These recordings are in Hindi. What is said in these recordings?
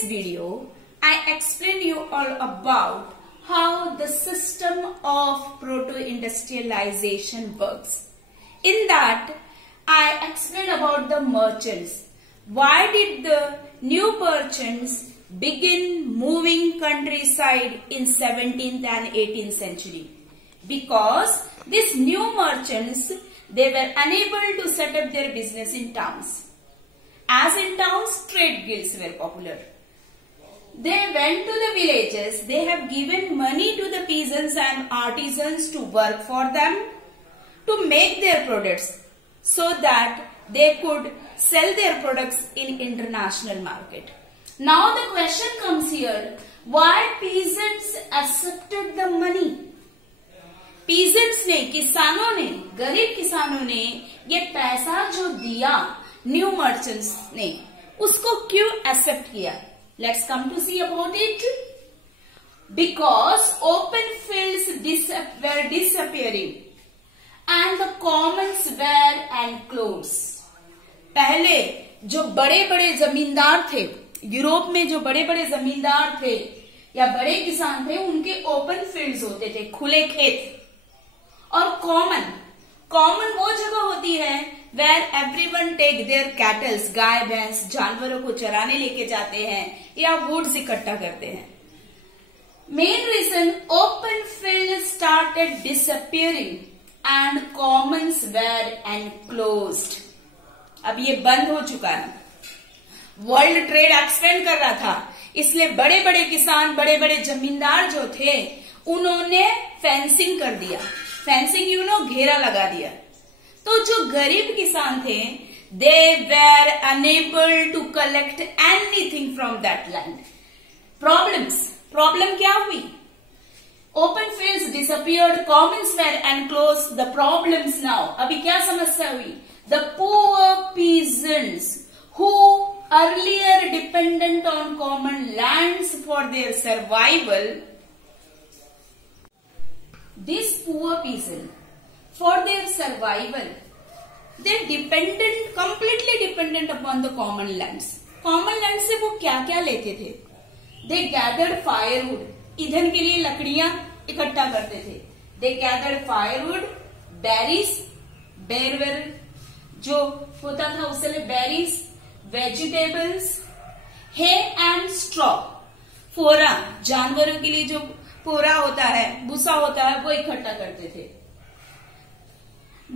this video, I explain you all about how the system of proto-industrialization works. In that, I explain about the merchants. Why did the new merchants begin moving countryside in 17th and 18th century? Because these new merchants, they were unable to set up their business in towns. As in towns, trade guilds were popular. They went to the villages. They have given money to the peasants and artisans to work for them, to make their products so that they could sell their products in international market. Now the question comes here, why peasants accepted the money? Peasants ने, किसानों ने, गरीब किसानों ने ये पैसा जो दिया न्यू मर्चेंट्स ने, उसको क्यों एक्सेप्ट किया? Let's come to see about it. Because open fields were disappearing and the commons were enclosed. पहले जो बड़े बड़े जमींदार थे, यूरोप में जो बड़े बड़े जमींदार थे या बड़े किसान थे, उनके ओपन फील्ड्स होते थे, खुले खेत. और कॉमन वो जगह होती है where everyone take their cattles, गाय भैंस जानवरों को चराने लेके जाते हैं या वुड्स इकट्ठा करते हैं. Main reason open field started disappearing and commons were enclosed. अब ये बंद हो चुका है. वर्ल्ड ट्रेड एक्सपेंड कर रहा था, इसलिए बड़े बड़े किसान, बड़े बड़े जमींदार जो थे, उन्होंने फेंसिंग कर दिया. फेंसिंग घेरा लगा दिया. तो जो गरीब किसान थे, they were unable to collect anything from that land. Problem क्या हुई? Open fields disappeared, commons were enclosed. The problems now, अभी क्या समस्या हुई? The poor peasants who earlier dependent on common lands for their survival. These poor peasants, for their survival, they completely dependent upon the common lands. Common lands से वो क्या क्या लेते थे? They gathered firewood. ईंधन के लिए लकड़ियां इकट्ठा करते थे. They gathered firewood, berries, berries जो होता था उस समय berries, vegetables, hay and straw. फोरा, जानवरों के लिए जो पोरा होता है, भूसा होता है, वो इकट्ठा करते थे.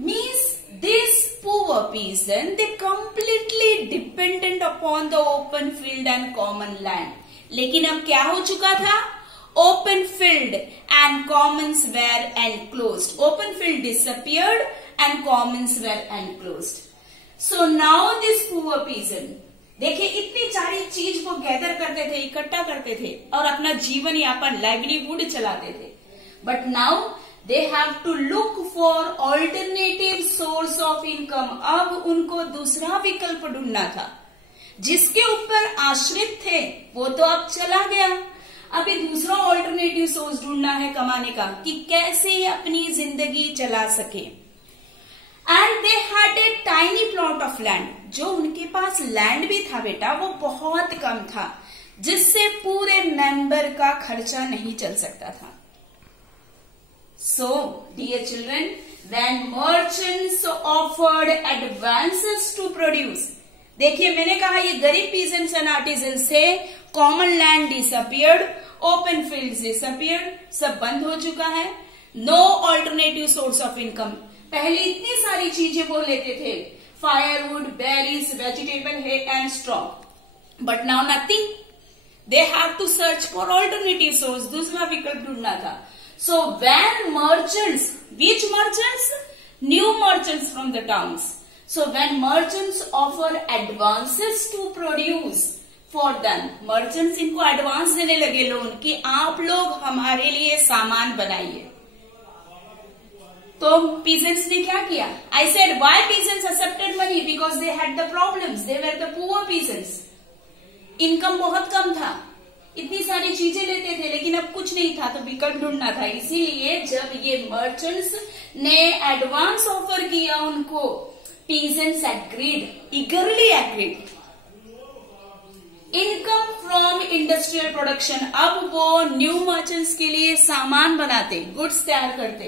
Means this poor peasant, they completely dependent upon the open field and common land. लेकिन अब क्या हो चुका था? Open field and commons were enclosed. Open field disappeared and commons were enclosed. So now this poor peasant, देखिए इतनी सारी चीज वो गैदर करते थे, इकट्ठा करते थे और अपना जीवन यापन, लाइवलीहुड चलाते थे. But now they have to look for alternative source of income. अब उनको दूसरा विकल्प ढूंढना था. जिसके ऊपर आश्रित थे वो तो अब चला गया. अभी दूसरा ऑल्टरनेटिव सोर्स ढूंढना है कमाने का, कि कैसे अपनी जिंदगी चला सके. And they had a tiny plot of land. जो उनके पास लैंड भी था बेटा, वो बहुत कम था, जिससे पूरे मेंबर का खर्चा नहीं चल सकता था. So dear children, when merchants offered advances to produce. देखिए मैंने कहा ये गरीब पीजेंट्स एंड आर्टिजन्स से common land disappeared, open fields disappeared, सब बंद हो चुका है. No alternative source of income. पहले इतनी सारी चीजें वो लेते थे, firewood, berries, vegetable, hay and straw. But now nothing. They have to search for alternative source. दूसरा विकल्प ढूंढना था. So when merchants, which merchants? New merchants from the towns. So when merchants offer advances to produce for them, merchants इनको एडवांस देने लगे लोन, कि आप लोग हमारे लिए सामान बनाइए. तो पीजेंट्स ने क्या किया? I said why peasants accepted money? Because they had the problems. They were the poor peasants. Income बहुत कम था, इतनी सारी चीजें लेते थे, लेकिन अब कुछ नहीं था, तो विकल्प ढूंढना था. इसीलिए जब ये मर्चेंट्स ने एडवांस ऑफर किया उनको, peasants agreed, ईगरली agreed. Income from industrial production, अब वो न्यू मर्चेंट्स के लिए सामान बनाते, गुड्स तैयार करते,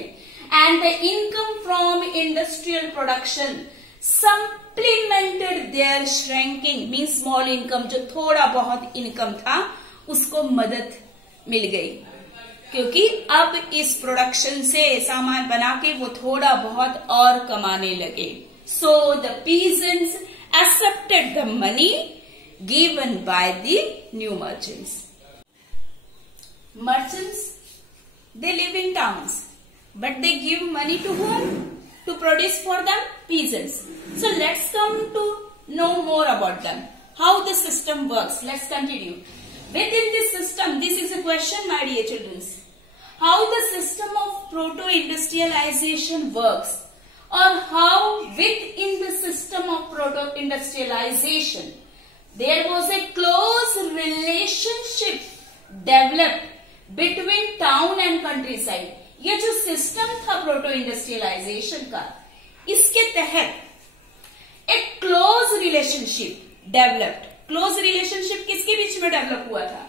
and the income from industrial production supplemented their shrinking, mean small income, जो थोड़ा बहुत इनकम था उसको मदद मिल गई, क्योंकि अब इस प्रोडक्शन से सामान बना के वो थोड़ा बहुत और कमाने लगे. So the peasants accepted the money given by the new merchants. Merchants, they live in towns, but they give money to whom? To produce for the peasants. So let's come to know more about them. How the system works. Let's continue. Within this system, this is a question, my dear children. How the system of proto-industrialization works, or how within the system of proto-industrialization there was a close relationship developed between town and countryside. ये जो सिस्टम था प्रोटो इंडस्ट्रियलाइजेशन का, इसके तहत एक close relationship developed. Close relationship किसके बीच में डेवलप हुआ था?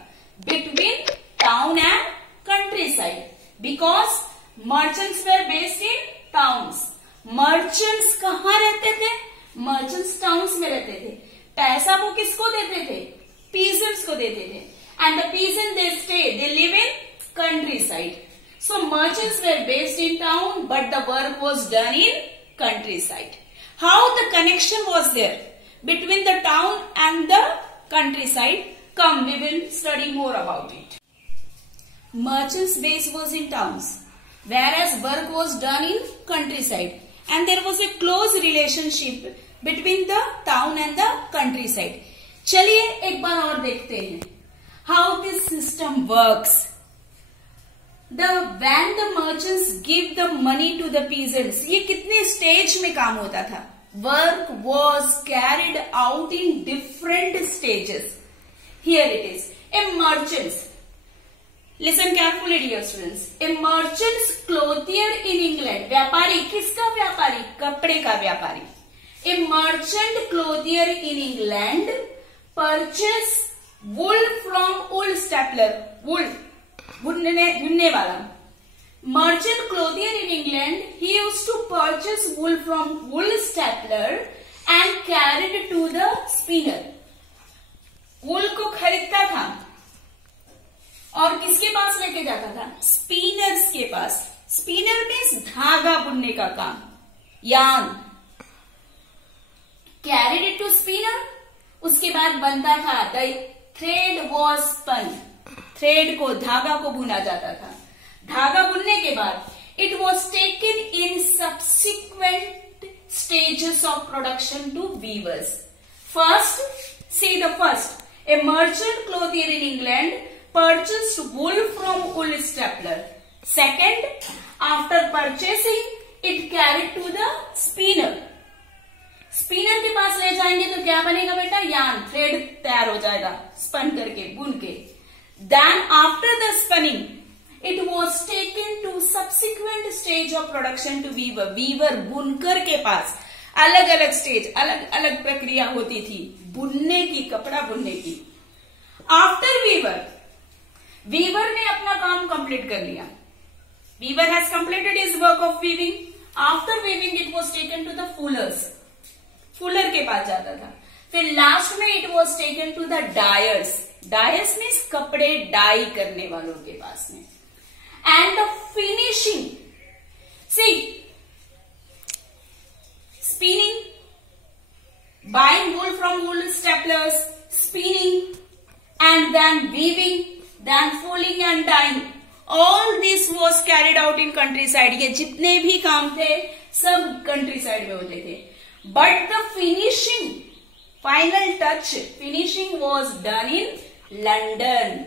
Between town and countryside, because merchants were based in towns. Merchants कहाँ रहते थे? मर्चेंट्स टाउन्स में रहते थे. पैसा वो किसको देते थे? पीजेंट्स को देते थे. And the peasant they stay, they live in country side. So merchants were based in town, but the work was done in countryside. How the connection was there between the town and the countryside? Come, we will study more about it. Merchants' base was in towns, whereas work was done in countryside, and there was a close relationship between the town and the countryside. चलिए एक बार और देखते हैं how this system works. When the merchants give the money to the peasants, ये कितने स्टेज में काम होता था? Work was carried out in different stages. Here it is. A merchant's, listen carefully dear students, a merchant's clothier in England, व्यापारी, किसका व्यापारी? कपड़े का व्यापारी. A merchant clothier in England purchased wool from wool stapler, wool बुनने वाला. Merchant clothier in England, he used to purchase wool from wool stapler and carried to the spinner. wool को खरीदता था और किसके पास लेके जाता था? स्पिनर्स के पास. स्पिनर मीन्स धागा बुनने का काम, yarn. Carried it to spinner, उसके बाद बनता था. The thread was spun, thread को, धागा को बुना जाता था. धागा बुनने के बाद it was taken in subsequent stages of production to weavers. First, see the first, a merchant clothier in England purchased wool from wool stapler. Second, after purchasing, it carried to the spinner. Spinner के पास ले जाएंगे तो क्या बनेगा बेटा? यार्न, थ्रेड तैयार हो जाएगा स्पन करके, बुन के. Then after the spinning, it was taken to subsequent stage of production to weaver. weaver बुनकर के पास अलग अलग स्टेज, अलग अलग प्रक्रिया होती थी बुनने की, कपड़ा बुनने की. आफ्टर वीवर, वीवर ने अपना काम कंप्लीट कर लिया. Weaver has completed his work of weaving. After weaving it was taken to the fullers, fuller के पास जाता था. फिर लास्ट में it was taken to the dyers. Dyers means कपड़े डाई करने वालों के पास में. And the finishing, see spinning, buying wool from wool staplers, spinning, and then weaving, then folding and dyeing. All this was carried out in countryside. ये जितने भी काम थे सब countryside में होते थे. But the finishing, final touch, finishing was done in London.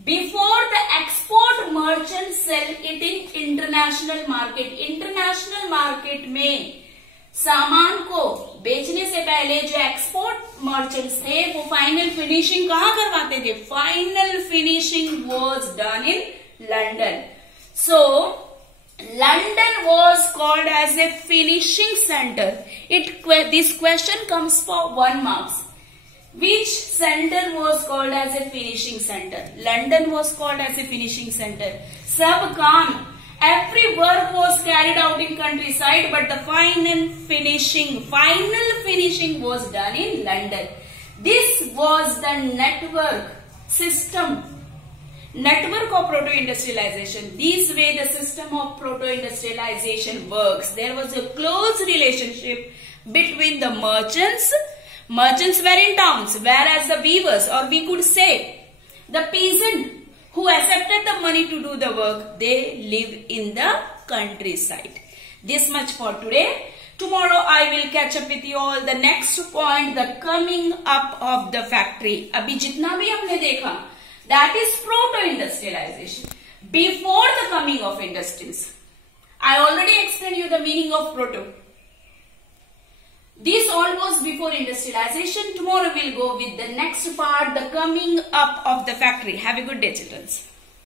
Before the export merchants sell it in international market. International market में सामान को बेचने से पहले जो एक्सपोर्ट मर्चेंट्स थे वो फाइनल फिनिशिंग कहाँ करवाते थे? Final finishing was done in London. So London was called as a finishing centre. This question comes for 1 marks. Which center was called as a finishing center? London was called as a finishing center. Sab काम, every work was carried out in countryside, but the final finishing was done in London. This was the network of proto-industrialization. This way the system of proto-industrialization works. There was a close relationship between the merchants. Merchants were in towns, whereas the weavers, or we could say the peasant who accepted the money to do the work, they live in the countryside. This much for today. Tomorrow I will catch up with you all. The next point, the coming up of the factory. अभी जितना भी हमने देखा, that is proto-industrialization. Before the coming of industries. I already explained you the meaning of proto. This all was before industrialization. Tomorrow we'll go with the next part, the coming up of the factory. Have a good day, children.